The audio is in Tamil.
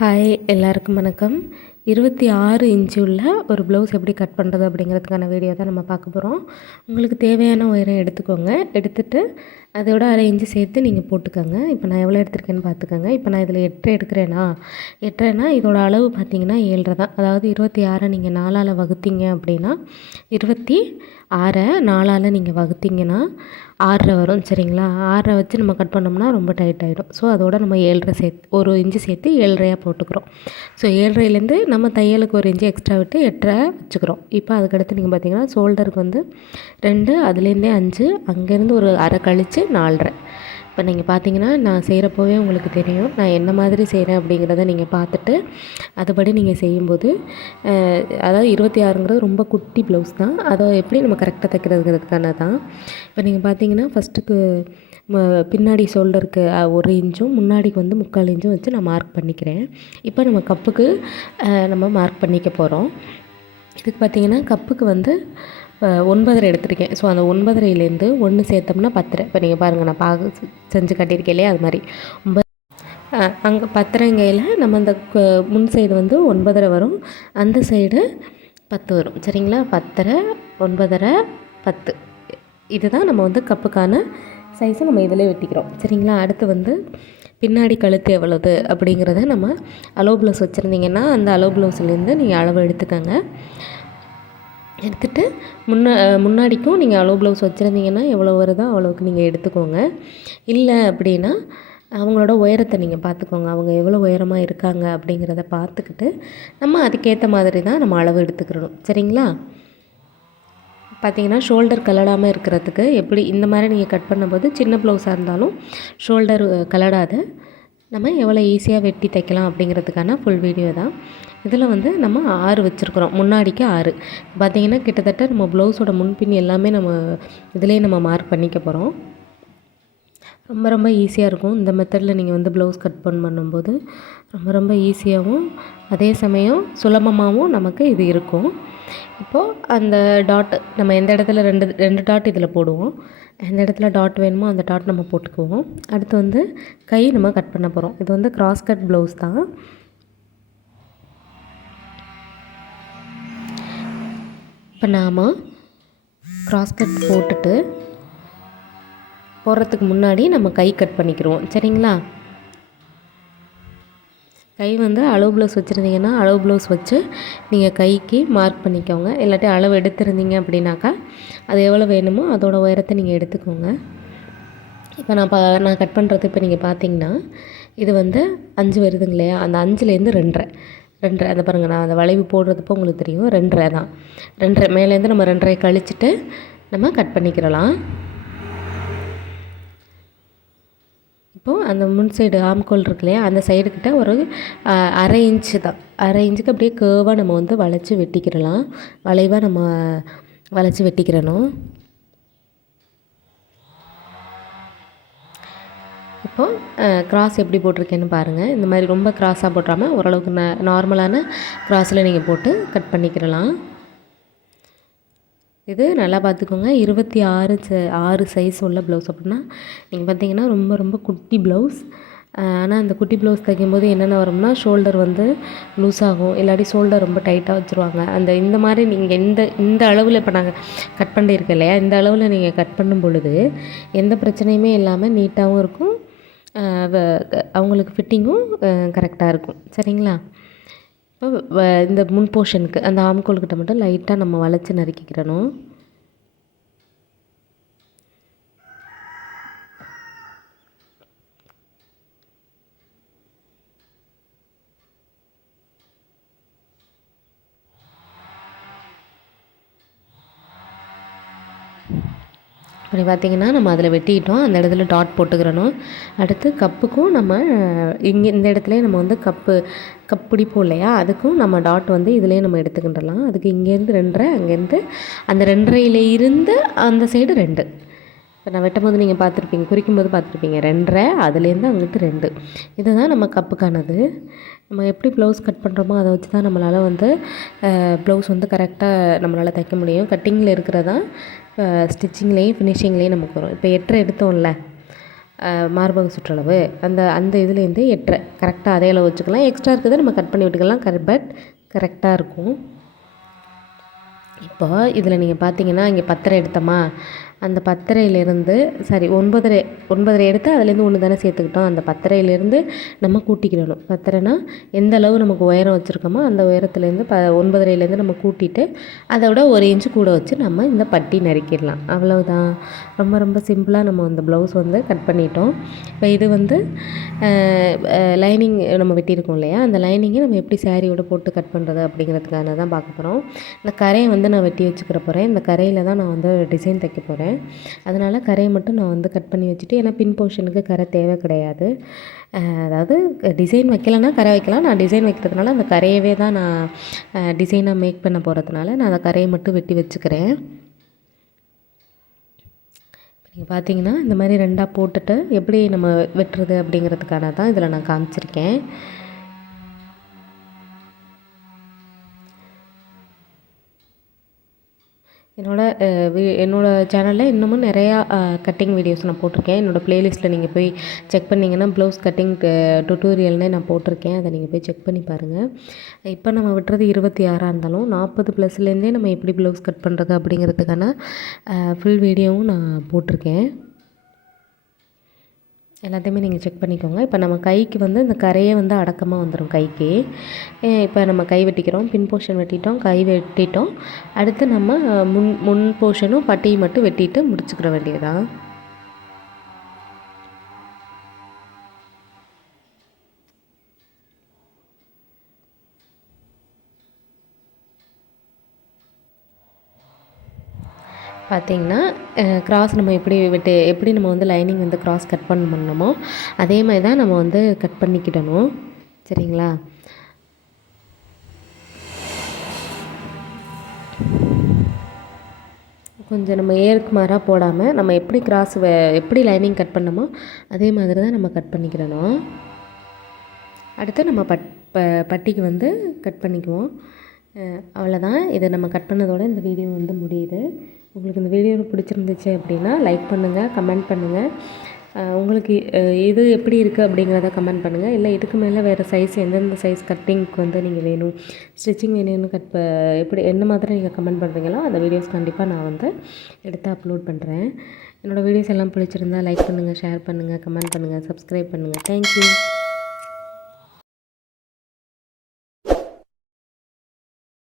ஹாய் எல்லாருக்கும் வணக்கம். 26 இன்ச்சு உள்ள ஒரு ப்ளவுஸ் எப்படி கட் பண்ணுறது அப்படிங்கிறதுக்கான வீடியோ தான் நம்ம பார்க்க போகிறோம். உங்களுக்கு தேவையான உயரம் எடுத்துக்கோங்க. எடுத்துகிட்டு அதோட 1/2 இன்ச்சு சேர்த்து நீங்கள் போட்டுக்கோங்க. இப்போ நான் எவ்வளோ எடுத்திருக்கேன்னு பார்த்துக்கோங்க. இப்போ நான் இதில் 8 எடுக்கிறேன்னா இதோட அளவு பார்த்தீங்கன்னா 7.5 தான். அதாவது 26 நீங்கள் 4ஆல் வகுத்தீங்க அப்படின்னா 26 4ஆல் நீங்கள் வகுத்தீங்கன்னா 6 வரும். சரிங்களா? 6 வச்சு நம்ம கட் பண்ணோம்னா ரொம்ப டைட் ஆகிடும். ஸோ அதோட நம்ம 7.5 சேர்த்து 1 இன்ச்சு சேர்த்து 7.5 போட்டுக்கிறோம். ஸோ 7.5லேருந்து நம்ம தையலுக்கு 1 இன்ச்சு எக்ஸ்ட்ரா விட்டு 8.5 வச்சுக்கிறோம். இப்போ அதுக்கடுத்து நீங்கள் பார்த்தீங்கன்னா ஷோல்டருக்கு வந்து 2, அதுலேருந்தே 5, அங்கேருந்து ஒரு 1/2 கழித்து 4.5. இப்போ நீங்கள் பார்த்தீங்கன்னா நான் செய்கிறப்போவே உங்களுக்கு தெரியும் நான் என்ன மாதிரி செய்கிறேன் அப்படிங்கிறத நீங்கள் பார்த்துட்டு அதுபடி நீங்கள் செய்யும்போது அதாவது 26ங்கிறது ரொம்ப குட்டி ப்ளவுஸ் தான். அதை எப்படி நம்ம கரெக்டாக தைக்கிறதுங்கிறதுக்கான தான். இப்போ நீங்கள் பார்த்தீங்கன்னா ஃபஸ்ட்டுக்கு பின்னாடி ஷோல்டருக்கு 1 இன்ச்சும் முன்னாடிக்கு வந்து 3/4 இன்ச்சும் வச்சு நான் மார்க் பண்ணிக்கிறேன். இப்போ நம்ம கப்புக்கு நம்ம மார்க் பண்ணிக்க போகிறோம். இதுக்கு பார்த்திங்கன்னா கப்புக்கு வந்து 9.5 எடுத்திருக்கேன். ஸோ அந்த 9.5லேருந்து 1 சேர்த்தோம்னா 10.5. இப்போ நீங்கள் பாருங்கள் நான் செஞ்சு கட்டியிருக்கேன் இல்லையா, அது மாதிரி அங்கே 10.5ங்கையில் நம்ம அந்த முன் சைடு வந்து 9.5 வரும், அந்த சைடு 10 வரும். சரிங்களா? 10.5 9.5 10 இதுதான் நம்ம வந்து கப்புக்கான சைஸை நம்ம இதிலே வெட்டிக்கிறோம். சரிங்களா? அடுத்து வந்து பின்னாடி கழுத்து எவ்வளவு அப்படிங்கிறத நம்ம அலோ ப்ளவுஸ் வச்சுருந்தீங்கன்னா அந்த அலோ ப்ளவுஸ்லேருந்து நீங்கள் அளவு எடுத்துக்கோங்க. எடுத்துகிட்டு முன்னாடிக்கும் நீங்கள் அலோ ப்ளவுஸ் வச்சுருந்தீங்கன்னா எவ்வளோ வருதோ அவ்வளோவுக்கு நீங்கள் எடுத்துக்கோங்க. இல்லை அப்படின்னா அவங்களோட உயரத்தை நீங்கள் பார்த்துக்கோங்க. அவங்க எவ்வளோ உயரமாக இருக்காங்க அப்படிங்கிறத பார்த்துக்கிட்டு நம்ம அதுக்கேற்ற மாதிரி தான் நம்ம அளவு எடுத்துக்கிறணும். சரிங்களா? பார்த்திங்கன்னா ஷோல்டர் கலடாமல் இருக்கிறதுக்கு எப்படி இந்த மாதிரி நீங்கள் கட் பண்ணும்போது சின்ன ப்ளவுஸாக இருந்தாலும் ஷோல்டர் கலடாது நம்ம எவ்வளோ ஈஸியாக வெட்டி தைக்கலாம் அப்படிங்கிறதுக்கான ஃபுல் வீடியோ தான். இதில் வந்து நம்ம 6 வச்சுருக்குறோம், முன்னாடிக்கு 6. பார்த்திங்கன்னா கிட்டத்தட்ட நம்ம ப்ளவுஸோட முன்பின் எல்லாமே நம்ம இதிலே நம்ம மார்க் பண்ணிக்க போகிறோம். ரொம்ப ரொம்ப ஈஸியாக இருக்கும். இந்த மெத்தடில் நீங்கள் வந்து ப்ளவுஸ் கட் பண்ணும்போது ரொம்ப ரொம்ப ஈஸியாகவும் அதே சமயம் சுலபமாகவும் நமக்கு இது இருக்கும். இப்போது அந்த டாட் நம்ம எந்த இடத்துல ரெண்டு டாட் இதில் போடுவோம். எந்த இடத்துல டாட் வேணுமோ அந்த டாட் நம்ம போட்டுக்குவோம். அடுத்து வந்து கை நம்ம கட் பண்ண போகிறோம். இது வந்து கிராஸ் கட் ப்ளவுஸ் தான். இப்போ நாம் கிராஸ் கட் போட்டுட்டு போடுறதுக்கு முன்னாடி நம்ம கை கட் பண்ணிக்கிடுவோம். சரிங்களா? கை வந்து அளவு ப்ளவுஸ் வச்சுருந்தீங்கன்னா அளவு ப்ளவுஸ் வச்சு நீங்கள் கைக்கு மார்க் பண்ணிக்கோங்க. இல்லாட்டி அளவு எடுத்துருந்தீங்க அப்படின்னாக்கா அது எவ்வளோ வேணுமோ அதோட உயரத்தை நீங்கள் எடுத்துக்கோங்க. இப்போ நான் கட் பண்ணுறது இப்போ நீங்கள் பார்த்தீங்கன்னா இது வந்து 5 வருதுங்க இல்லையா, அந்த 5லேருந்து 2.5 அந்த பாருங்கள், நான் அந்த வளைவு போடுறதுப்போ உங்களுக்கு தெரியும் 2.5 தான். 2.5 மேலேருந்து நம்ம 2.5 கழிச்சிட்டு நம்ம கட் பண்ணிக்கிறலாம். இப்போது அந்த முன் சைடு ஆம்கோல் இருக்கு இல்லையா, அந்த சைடுக்கிட்ட ஒரு 1/2 இன்ச்சு தான், 1/2 இன்ச்சுக்கு அப்படியே கேர்வாக நம்ம வந்து வளைச்சி வெட்டிக்கிறலாம். வளைவாக நம்ம வளைச்சி வெட்டிக்கிறணும். இப்போது கிராஸ் எப்படி போட்டிருக்கேன்னு பாருங்கள். இந்த மாதிரி ரொம்ப கிராஸாக போட்டுறாமல் ஓரளவுக்கு நார்மலான கிராஸில் நீங்கள் போட்டு கட் பண்ணிக்கிறலாம். இது நல்லா பார்த்துக்கோங்க. 26 சைஸ் உள்ள ப்ளவுஸ் அப்படின்னா நீங்கள் பார்த்தீங்கன்னா ரொம்ப ரொம்ப குட்டி ப்ளவுஸ். ஆனால் அந்த குட்டி ப்ளவுஸ் தைக்கும்போது என்னென்ன வரும்னா ஷோல்டர் வந்து லூஸ் ஆகும், இல்லாட்டி ஷோல்டர் ரொம்ப டைட்டாக வச்சுருவாங்க. இந்த மாதிரி நீங்கள் இந்த அளவில் இப்போ நாங்கள் கட் பண்ணியிருக்கேன் இல்லையா, இந்த அளவில் நீங்கள் கட் பண்ணும் பொழுது எந்த பிரச்சனையுமே இல்லாமல் நீட்டாகவும் இருக்கும், அவங்களுக்கு ஃபிட்டிங்கும் கரெக்டாக இருக்கும். சரிங்களா? இப்போ இந்த முன் போர்ஷனுக்கு அந்த ஆம்கோல்கிட்ட மட்டும் லைட்டாக நம்ம வளைச்சி நறுக்கிக்கிறணும். அப்படி பார்த்திங்கன்னா நம்ம அதில் வெட்டிக்கிட்டோம், அந்த இடத்துல டாட் போட்டுக்கிறணும். அடுத்து கப்புக்கும் நம்ம இந்த இடத்துலையே நம்ம வந்து கப் பிடிப்போம் இல்லையா, அதுக்கும் நம்ம டாட் வந்து இதிலே நம்ம எடுத்துக்கிடலாம். அதுக்கு இங்கேருந்து 2.5, அங்கேருந்து அந்த 2.5ல இருந்து அந்த சைடு 2. இப்போ நான் வெட்டும் போது நீங்கள் பார்த்துருப்பீங்க, குறிக்கும் போது பார்த்துருப்பீங்க 2.5, அதுலேருந்து அங்கிட்டு 2. இதுதான் நம்ம கப்புக்கானது. நம்ம எப்படி ப்ளவுஸ் கட் பண்ணுறோமோ அதை வச்சு தான் நம்மளால் வந்து ப்ளவுஸ் வந்து கரெக்டாக நம்மளால் தைக்க முடியும். கட்டிங்கில் இருக்கிறதான் ஸ்டிச்சிங்லேயும் ஃபினிஷிங்லேயும் நமக்கு வரும். இப்போ 8.5 எடுத்தோம்ல, மார்பக சுற்றளவு அந்த அந்த இதுலேருந்து 8.5 கரெக்டாக அதே அளவு வச்சுக்கலாம். எக்ஸ்ட்ரா இருக்கிறத நம்ம கட் பண்ணி விட்டுக்கலாம். பட் கரெக்டாக இருக்கும். இப்போ இதில் நீங்கள் பார்த்தீங்கன்னா இங்கே 10.5 எடுத்தோமா, அந்த 10.5லேருந்து 9.5 எடுத்து அதுலேருந்து 1 தானே சேர்த்துக்கிட்டோம். அந்த 10.5லேருந்து நம்ம கூட்டிக்கிடணும். 10.5னா எந்த அளவு நமக்கு உயரம் வச்சுருக்கோமோ அந்த உயரத்துலேருந்து 9.5லேருந்து நம்ம கூட்டிட்டு அதை விட 1 இன்ச்சு கூட வச்சு நம்ம இந்த பட்டி நறுக்கிடலாம். அவ்வளவுதான். ரொம்ப ரொம்ப சிம்பிளாக நம்ம அந்த ப்ளவுஸ் வந்து கட் பண்ணிட்டோம். இப்போ இது வந்து லைனிங் நம்ம வெட்டியிருக்கோம் இல்லையா, அந்த லைனிங்கை நம்ம எப்படி சாரியோட போட்டு கட் பண்ணுறது அப்படிங்கிறதுக்கான தான் பார்க்க போகிறோம். இந்த கரையை வந்து நான் வெட்டி வச்சுக்கிற போகிறேன். இந்த கரையில் தான் நான் வந்து டிசைன் தைக்க போகிறேன். அதனால் கரையை மட்டும் நான் வந்து கட் பண்ணி வச்சுட்டு, ஏன்னா பின் போர்ஷனுக்கு கரை தேவை கிடையாது. அதாவது டிசைன் வைக்கலைன்னா கரை வைக்கலாம். நான் டிசைன் வைக்கிறதுனால அந்த கரையவே தான் நான் டிசைனாக மேக் பண்ண போகிறதுனால நான் அந்த கரையை மட்டும் வெட்டி வச்சுக்கிறேன். நீங்கள் பார்த்தீங்கன்னா இந்த மாதிரி 2ஆக போட்டுட்டு எப்படி நம்ம வெட்டுறது அப்படிங்கிறதுக்கான தான் இதில் நான் காமிச்சிருக்கேன். என்னோடய சேனலில் இன்னமும் நிறையா கட்டிங் வீடியோஸ் நான் போட்டிருக்கேன். என்னோடய ப்ளேலிஸ்ட்டில் நீங்கள் போய் செக் பண்ணிங்கன்னா ப்ளவுஸ் கட்டிங் டுட்டோரியல்னே நான் போட்டிருக்கேன். அதை நீங்கள் போய் செக் பண்ணி பாருங்கள். இப்போ நம்ம விட்டுறது 26 இருந்தாலும் 40 ப்ளஸ்லேருந்தே நம்ம எப்படி ப்ளவுஸ் கட் பண்ணுறது அப்படிங்கிறதுக்கான ஃபுல் வீடியோவும் நான் போட்டிருக்கேன். எல்லாத்தையுமே நீங்கள் செக் பண்ணிக்கோங்க. இப்போ நம்ம கைக்கு வந்து இந்த கரையே வந்து அடக்கமாக வந்துடும் கைக்கு. இப்போ நம்ம கை வெட்டிக்கிறோம். பின் போர்ஷன் வெட்டிட்டோம், கை வெட்டிட்டோம். அடுத்து நம்ம முன் போர்ஷனும் பட்டியை மட்டும் வெட்டிட்டு முடிச்சுக்கிற வேண்டியதுதான். பார்த்திங்கன்னா கிராஸ் நம்ம எப்படி நம்ம வந்து லைனிங் வந்து கிராஸ் கட் பண்ணணுமோ அதே மாதிரி தான் நம்ம வந்து கட் பண்ணிக்கிடணும். சரிங்களா? கொஞ்சம் நம்ம ஏருக்கு மாறாக போடாமல் நம்ம எப்படி எப்படி லைனிங் கட் பண்ணமோ அதே மாதிரி தான் நம்ம கட் பண்ணிக்கிடணும். அடுத்து நம்ம பட்டிக்கு வந்து கட் பண்ணிக்குவோம். அவ்வளோதான். இதை நம்ம கட் பண்ணதோட இந்த வீடியோ வந்து முடியுது. உங்களுக்கு இந்த வீடியோ பிடிச்சிருந்துச்சு அப்படின்னா லைக் பண்ணுங்கள், கமெண்ட் பண்ணுங்கள். உங்களுக்கு இது எப்படி இருக்குது அப்படிங்கிறத கமெண்ட் பண்ணுங்கள். இல்லை இதுக்கு மேலே வேறு சைஸ் எந்தெந்த சைஸ் கட்டிங்க்கு வந்து நீங்கள் வேணும், ஸ்டிச்சிங் வேணும்னு எப்படி என்ன மாதிரி நீங்கள் கமெண்ட் பண்ணுறீங்களோ அந்த வீடியோஸ் கண்டிப்பாக நான் வந்து எடுத்து அப்லோட் பண்ணுறேன். என்னோடய வீடியோஸ் எல்லாம் பிடிச்சிருந்தா லைக் பண்ணுங்கள், ஷேர் பண்ணுங்கள், கமெண்ட் பண்ணுங்கள், சப்ஸ்கிரைப் பண்ணுங்கள். தேங்க்யூ.